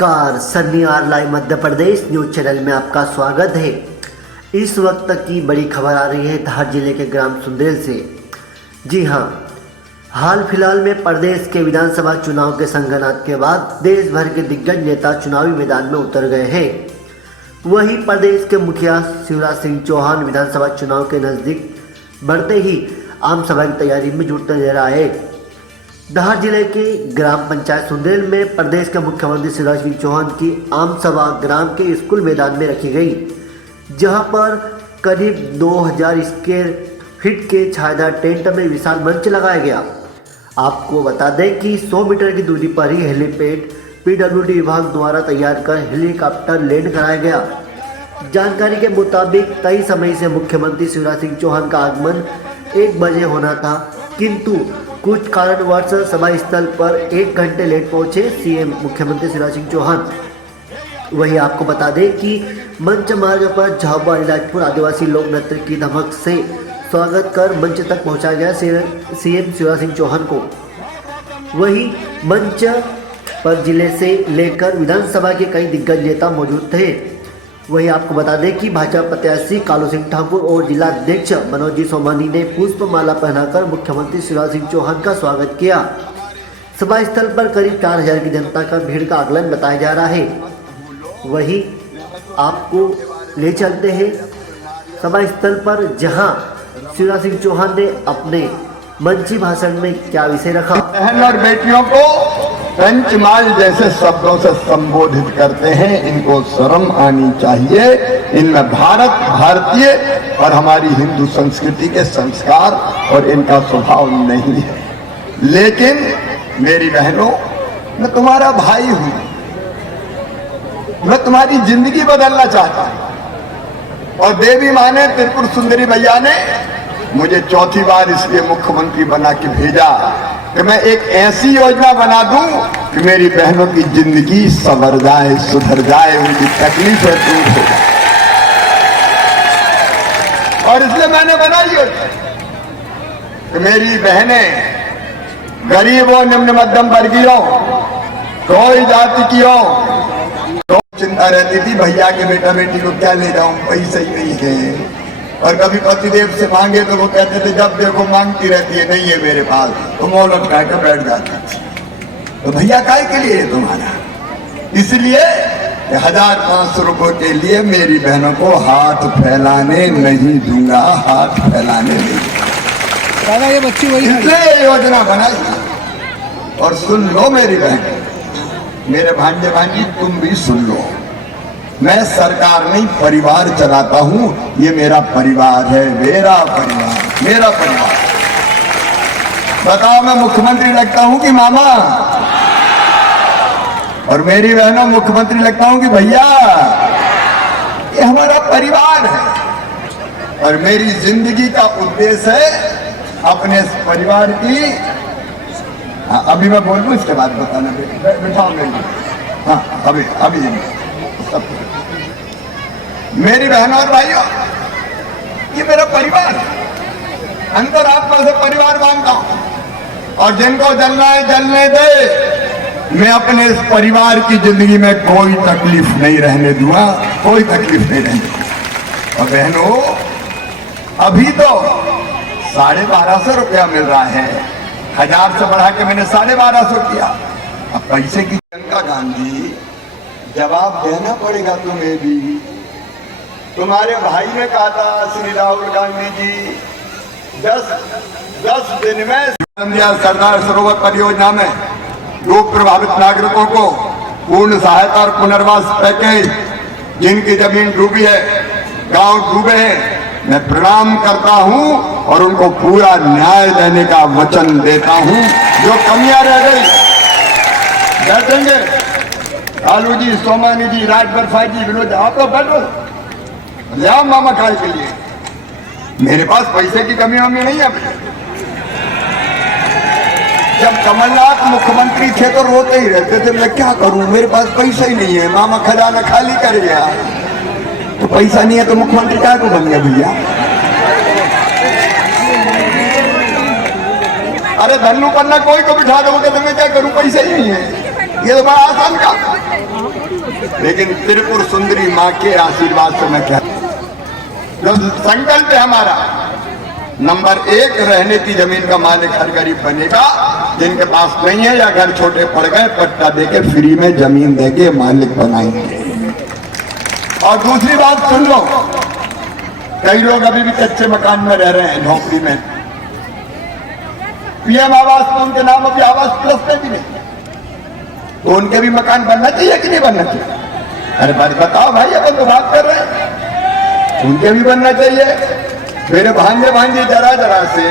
नमस्कार, Sunny R live Madhya Pradesh news channel में आपका स्वागत है। इस वक्त तक की बड़ी खबर आ रही है धार जिले के ग्राम सुंदेल से। जी हां, हाल फिलहाल में प्रदेश के विधानसभा चुनाव के संघनाद के बाद देश भर के दिग्गज नेता चुनावी मैदान में उतर गए हैं। वहीं प्रदेश के मुखिया शिवराज सिंह चौहान विधानसभा चुनाव के नज़दीक बढ़ते ही आम सभा की तैयारी में जुटने दे रहा है। धार जिले के ग्राम पंचायत सुंदेल में प्रदेश के मुख्यमंत्री शिवराज सिंह चौहान की आम सभा ग्राम के स्कूल मैदान में रखी गई, जहां पर करीब 2000 स्क्वायर फीट के छायादार टेंट में विशाल मंच लगाया गया। आपको बता दें कि 100 मीटर की दूरी पर ही हेलीपैड पीडब्ल्यूडी विभाग द्वारा तैयार कर हेलीकॉप्टर लैंड कराया गया। जानकारी के मुताबिक तय समय से मुख्यमंत्री शिवराज सिंह चौहान का आगमन 1 बजे होना था, किंतु कुछ कारणवश सभा स्थल पर 1 घंटे लेट पहुंचे सीएम मुख्यमंत्री शिवराज सिंह चौहान। वहीं आपको बता दें कि मंच मार्ग पर झाबुआ इलाजपुर आदिवासी लोक नृत्य की धमक से स्वागत कर मंच तक पहुंचा गया सीएम शिवराज सिंह चौहान को। वहीं मंच पर जिले से लेकर विधानसभा के कई दिग्गज नेता मौजूद थे। वहीं आपको बता दें कि भाजपा प्रत्याशी कालू सिंह ठाकुर और जिला अध्यक्ष मनोज जी सोमानी ने पुष्पमाला पहनाकर मुख्यमंत्री शिवराज सिंह चौहान का स्वागत किया। सभा स्थल पर करीब 4000 की जनता का भीड़ का आकलन बताया जा रहा है। वहीं आपको ले चलते हैं सभा स्थल पर, जहां शिवराज सिंह चौहान ने अपने मंची भाषण में क्या विषय रखा। बहन और बेटियों को पंचमाल जैसे शब्दों से संबोधित करते हैं, इनको शर्म आनी चाहिए। इनमें भारतीय और हमारी हिंदू संस्कृति के संस्कार और इनका स्वभाव नहीं है। लेकिन मेरी बहनों, मैं तुम्हारा भाई हूं, मैं तुम्हारी जिंदगी बदलना चाहता हूं। और देवी मां ने, त्रिपुर सुंदरी भैया ने मुझे 4थी बार इसलिए मुख्यमंत्री बना के भेजा कि मैं एक ऐसी योजना बना दूं कि मेरी बहनों की जिंदगी संवर जाए, सुधर जाए, उनकी तकलीफें दूर हो जाए। और इसलिए मैंने बनाई योजना कि मेरी बहनें गरीबों, निम्न मध्यम वर्गीयों, कोई जाति की हो, तो चिंता रहती थी भैया के बेटा बेटी को क्या ले जाऊं, पैसे ही नहीं है। और कभी पतिदेव से मांगे तो वो कहते थे जब देखो मांगती रहती है, नहीं है मेरे पास, तो मौलत कह के बैठ जाती थी। तो भैया काय के लिए है तुम्हारा? इसलिए 1500 रुपए के लिए मेरी बहनों को हाथ फैलाने नहीं दूंगा, हाथ फैलाने नहीं दूंगा। ये बच्ची वही इसलिए योजना बनाई। और सुन लो मेरी बहन, मेरे भांजे भांजी, तुम भी सुन लो। मैं सरकार नहीं, परिवार चलाता हूं। ये मेरा परिवार है, मेरा परिवार, मेरा परिवार। बताओ मैं मुख्यमंत्री लगता हूं कि मामा? और मेरी बहनों, मुख्यमंत्री लगता हूं कि भैया? ये हमारा परिवार है। और मेरी जिंदगी का उद्देश्य है अपने परिवार की। अभी मैं बोल दूं, इसके बाद बताना। बिठाओ मेरी। हाँ, अभी सब। मेरी बहनों और भाइयों, ये मेरा परिवार है। अंतर आत्मा से परिवार मानता हूं। और जिनको जलना है जलने दे। मैं अपने इस परिवार की जिंदगी में कोई तकलीफ नहीं रहने दूंगा, कोई तकलीफ नहीं रहने दूंगा। और बहनों, अभी तो 1250 रुपया मिल रहा है। 1000 से बढ़ा के मैंने 1250 किया। अब पैसे की प्रियंका गांधी, जवाब देना पड़ेगा तुम्हें भी। तुम्हारे भाई ने कहा था, श्री राहुल गांधी जी, 10 दिन में सरदार सरोवर परियोजना में डूब प्रभावित नागरिकों को पूर्ण सहायता और पुनर्वास पैकेज, जिनकी जमीन डूबी है, गांव डूबे हैं, मैं प्रणाम करता हूं और उनको पूरा न्याय देने का वचन देता हूं। जो कमियां रह गई, बैठेंगे कालू जी, सोमानी जी, राजभर जी, विनोद, आप लोग बैठो, ले आओ मामा खाए के लिए। मेरे पास पैसे की कमी वमी नहीं है। जब कमलनाथ मुख्यमंत्री थे तो रोते ही रहते थे, मैं क्या करूं, मेरे पास पैसा ही नहीं है, मामा खजाना खाली कर गया। तो पैसा नहीं है तो मुख्यमंत्री क्या को बन गया भैया? अरे धन्नू पन्ना कोई को बिठा दोगे तो मैं क्या करूं, पैसा ही नहीं है। ये तो बड़ा आसान काम। लेकिन त्रिपुर सुंदरी माँ के आशीर्वाद से मैं क्या, जो संकल्प है हमारा, नंबर 1 रहने की जमीन का मालिक हर गरीब बनेगा। जिनके पास नहीं है या घर छोटे पड़ गए, पट्टा देके फ्री में जमीन देके मालिक बनाएंगे। और दूसरी बात सुन लो, कई लोग अभी भी कच्चे मकान में रह रहे हैं, झोपड़ी में। पीएम आवास तो उनके नाम अभी आवास प्लस पे भी नहीं, तो उनके भी मकान बनना चाहिए कि नहीं बनना चाहिए? अरे बात बताओ भाई, अपन तो बात कर रहे हैं, उनके भी बनना चाहिए। मेरे भांजे भांजी जरा जरा से,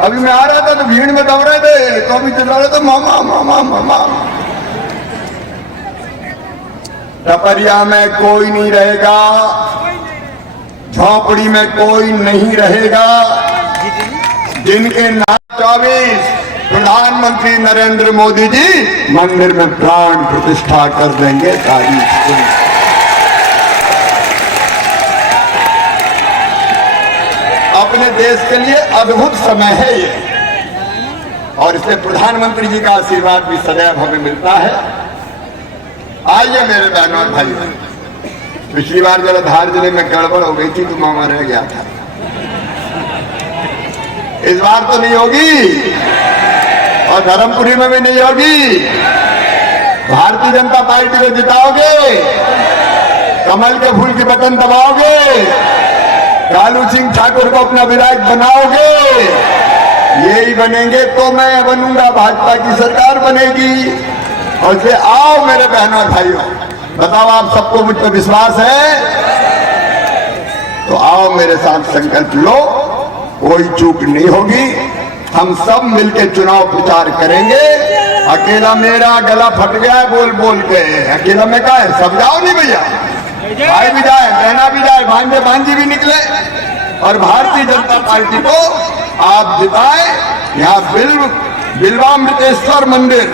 अभी मैं आ रहा था तो भीड़ में दौड़ रहे थे, तो अभी चिल्ला रहे थे मामा मामा मामा। टपरिया में कोई नहीं रहेगा, झोपड़ी में कोई नहीं रहेगा। जिनके नाम 24 प्रधानमंत्री नरेंद्र मोदी जी मंदिर में प्राण प्रतिष्ठा कर देंगे। तारीख सुन, अपने देश के लिए अद्भुत समय है ये, और इसलिए प्रधानमंत्री जी का आशीर्वाद भी सदैव हमें मिलता है। आइए मेरे बहनों और भाइयों, पिछली बार जरा धार जिले में गड़बड़ हो गई थी तो मामा रह गया था, इस बार तो नहीं होगी, और धर्मपुरी में भी नहीं होगी। भारतीय जनता पार्टी को जिताओगे, कमल के फूल के बटन दबाओगे, कालू सिंह ठाकुर को अपना विधायक बनाओगे, यही बनेंगे तो मैं बनूंगा, भाजपा की सरकार बनेगी। और इसलिए आओ मेरे बहनों और भाइयों, बताओ आप सबको मुझ पर विश्वास है? तो आओ मेरे साथ संकल्प लो, कोई चूक नहीं होगी। हम सब मिलके चुनाव प्रचार करेंगे। अकेला मेरा गला फट गया है बोल बोल के, अकेला में क्या है, सब जाओ नहीं भैया, भाई भी जाए, बहना भी जाए, भांजे भांजी भी निकले, और भारतीय जनता पार्टी को आप जिताए। यहाँ बिल्वामृतेश्वर मंदिर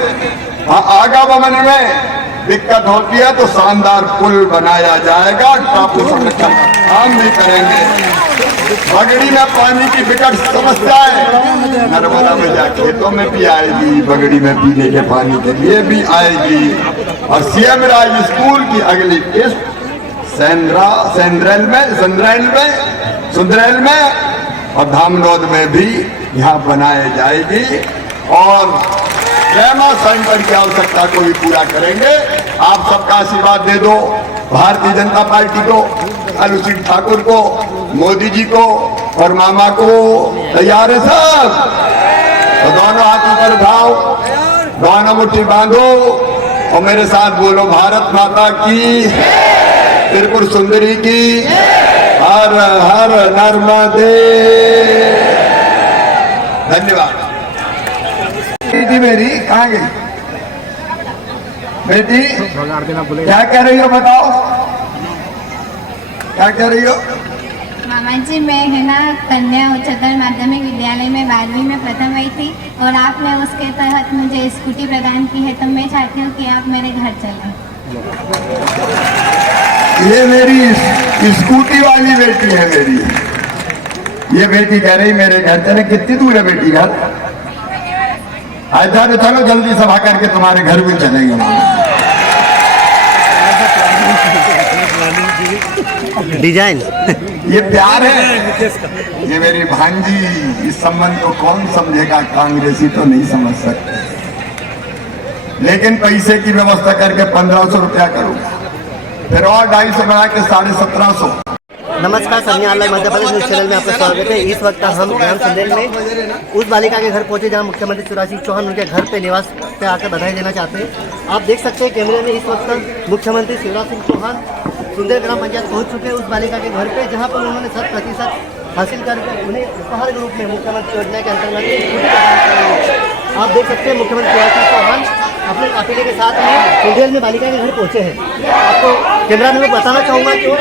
आगामन में दिक्कत होती है तो शानदार पुल बनाया जाएगा, टापू संरक्षण काम भी करेंगे। बगड़ी में पानी की विकट समस्या है, नर्मदा में जा खेतों में भी आएगी, बगड़ी में पीने के पानी के लिए भी आएगी। और सीएम राज स्कूल की अगली किस्त सुंदरैल में और धामनोद में भी यहाँ बनाई जाएगी। और ट्रेमा सेंटर की आवश्यकता को भी पूरा करेंगे। आप सबका आशीर्वाद दे दो भारतीय जनता पार्टी को, कालू सिंह ठाकुर को, मोदी जी को और मामा को। तैयार है सब? तो दोनों हाथ ऊपर उठाओ, दोनों मुट्ठी बांधो और मेरे साथ बोलो, भारत माता की, त्रिपुर सुंदरी की, हर हर नर्मदे। धन्यवाद। बेटी मेरी कहाँ गई? बेटी क्या कह रही हो, बताओ क्या कह रही हो? मामा जी, मैं है ना कन्या उच्चतर माध्यमिक विद्यालय में 12वीं में प्रथम आई थी, और आपने उसके तहत मुझे स्कूटी प्रदान की है, तो मैं चाहती हूँ कि आप मेरे घर चलें। ये मेरी स्कूटी वाली बेटी है मेरी। ये बेटी कह रही मेरे घर चले। कितनी दूर है बेटी घर? अच्छा तो चलो जल्दी सभा करके तुम्हारे घर भी चलेंगे। डिजाइन ये प्यार है, ये मेरी भांजी। इस संबंध को कौन समझेगा? कांग्रेसी तो नहीं समझ सकते, लेकिन पैसे की व्यवस्था करके 1500 रुपया करूंगा, फिर और 250 बढ़ा के 1750। नमस्कार, संज्ञा ऑनलाइन मध्य प्रदेश न्यूज चैनल में आपका स्वागत है। इस वक्त हम ग्राम सुंदेल में उस बालिका के घर पहुंचे जहां मुख्यमंत्री शिवराज सिंह चौहान उनके घर पे निवास पे आकर बधाई देना चाहते हैं। आप देख सकते हैं कैमरे में, इस वक्त मुख्यमंत्री शिवराज सिंह चौहान सुंदेल ग्राम पंचायत पहुंच चुके हैं उस बालिका के घर पे, जहां पर उन्होंने 100% हासिल करके उन्हें उपहार के रूप में मुख्यमंत्री योजना के अंतर्गत आप देख सकते हैं मुख्यमंत्री शिवराज सिंह चौहान अपने काफिले के साथ में सुंदेल में बालिका के घर पहुंचे हैं। आपको कैमरा में बताना चाहूँगा कि वो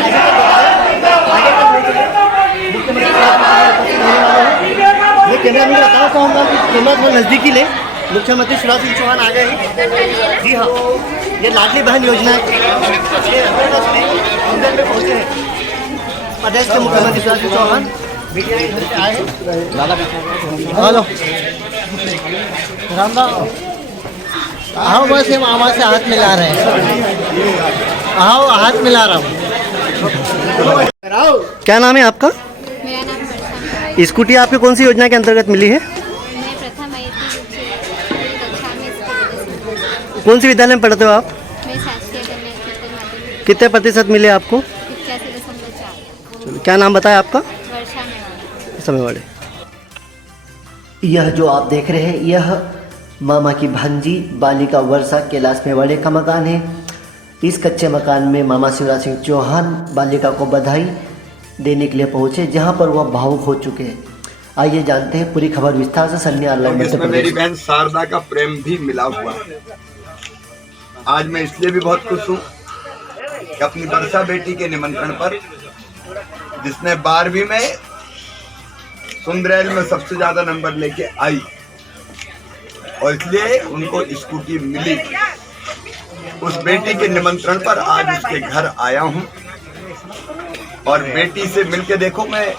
ये कैमरा में बताना चाहूँगा कि कैमरा थोड़ा नज़दीकी ले। मुख्यमंत्री शिवराज सिंह चौहान आ गए हैं। जी हाँ, ये लाडली बहन योजना के अंतर्गत में सुंदेल में पहुँचे हैं प्रदेश के मुख्यमंत्री शिवराज सिंह चौहान मीडिया के घर से आए हैं। हेलो राम राम। आओ बस ये मामा से हाथ मिला रहे हैं। आओ हाथ मिला रहा हूँ। क्या नाम है आपका? मेरा नाम वर्षा। स्कूटी आपको कौन सी योजना के अंतर्गत मिली है? मैं प्रथम आई थी कक्षा में इसकी वजह से। कौन सी विद्यालय में पढ़ते हो आप? मैं शासकीय कन्या उच्चतर माध्यमिक कितने प्रतिशत मिले आपको? 85.4। क्या नाम बताया आपका? वर्षा में समय वाले। यह जो आप देख रहे हैं यह मामा की भांजी बालिका वर्षा कैलाश मेवाड़े का मकान है। इस कच्चे मकान में मामा शिवराज सिंह चौहान बालिका को बधाई देने के लिए पहुंचे, जहां पर वह भावुक हो चुके हैं। आइए जानते हैं पूरी खबर विस्तार से। सन्नी ऑनलाइन मध्य इसमें मेरी प्रदेश। बहन शारदा का प्रेम भी मिला हुआ है। आज मैं इसलिए भी बहुत खुश हूँ कि अपनी वर्षा बेटी के निमंत्रण पर, जिसने 12वीं में सुंदरैल में सबसे ज्यादा नंबर लेके आई, और इसलिए उनको स्कूटी मिली, उस बेटी के निमंत्रण पर आज उसके घर आया हूँ। और बेटी से मिलके देखो मैं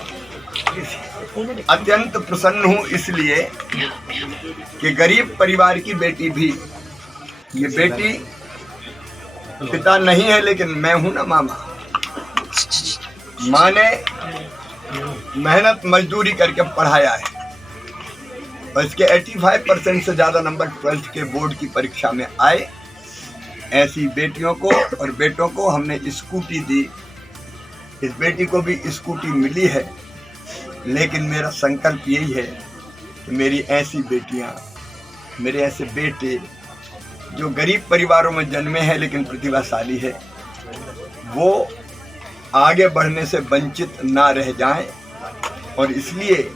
अत्यंत प्रसन्न हूँ, इसलिए कि गरीब परिवार की बेटी भी, ये बेटी पिता नहीं है लेकिन मैं हूं ना मामा। माँ ने मेहनत मजदूरी करके पढ़ाया है और इसके 85% से ज्यादा नंबर 12th के बोर्ड की परीक्षा में आए। ऐसी बेटियों को और बेटों को हमने स्कूटी दी। इस बेटी को भी स्कूटी मिली है, लेकिन मेरा संकल्प यही है कि मेरी ऐसी बेटियां, मेरे ऐसे बेटे जो गरीब परिवारों में जन्मे हैं लेकिन प्रतिभाशाली है, वो आगे बढ़ने से वंचित ना रह जाएं। और इसलिए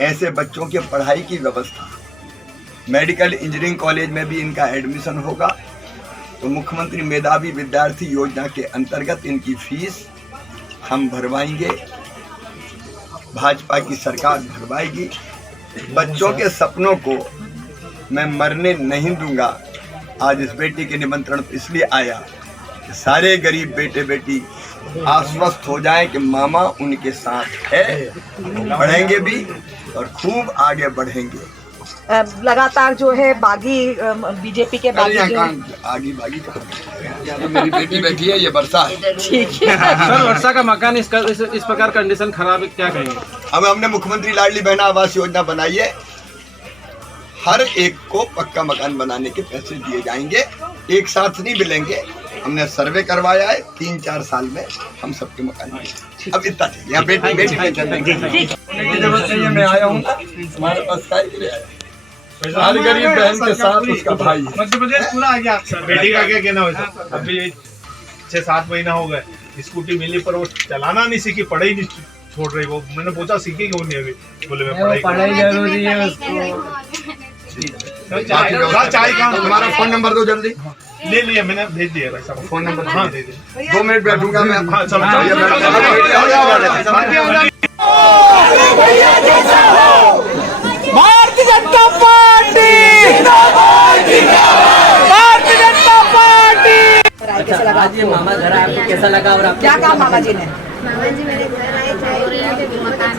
ऐसे बच्चों के पढ़ाई की व्यवस्था, मेडिकल इंजीनियरिंग कॉलेज में भी इनका एडमिशन होगा तो मुख्यमंत्री मेधावी विद्यार्थी योजना के अंतर्गत इनकी फीस हम भरवाएंगे, भाजपा की सरकार भरवाएगी। बच्चों के सपनों को मैं मरने नहीं दूंगा। आज इस बेटी के निमंत्रण इसलिए आया कि सारे गरीब बेटे बेटी आश्वस्त हो जाएं कि मामा उनके साथ है, बढ़ेंगे भी और खूब आगे बढ़ेंगे। लगातार जो है बागी बीजेपी के बागी जो है, आगे बागी कहाँ? यहाँ तो मेरी बेटी बैठी है, ये वर्षा है। ठीक है। सर वर्षा का मकान इस प्रकार कंडीशन खराब है, क्या कहेंगे? अब हमने मुख्यमंत्री लाडली बहना आवास योजना बनाई है। हर एक को पक्का मकान बनाने के पैसे दिए जाएंगे, एक साथ नहीं मिलेंगे। हमने सर्वे करवाया है, 3-4 साल में हम सबके मकान मिलेंगे। अब इतना चाहिए। यहाँ बेटी बेटी मैं आया हूँ, तुम्हारे पास काय के लिए आया? हर गरीब बहन के साथ उसका भाई है। मध्य प्रदेश पूरा आ गया। बेटी का क्या कहना है? अभी 6-7 महीना हो गए, स्कूटी मिली पर वो चलाना नहीं सीखी, पढ़ाई नहीं छोड़ रही। वो मैंने पूछा सीखी क्यों नहीं अभी? बोले मैं पढ़ाई जरूरी है उसको। चाय का तुम्हारा फोन नंबर दो जल्दी। ले लिया मैंने, भेज दिया भाई साहब फोन नंबर। हाँ दे दे। 2 मिनट बैठूंगा मैं। हाँ चलो भारतीय जनता पार्टी भारतीय जनता पार्टी। कैसा लगा? आज ये मामा घर आए, आपको कैसा लगा और आप क्या कहा मामा जी ने? मामा जी मेरे घर आए, चाय पिया, मकान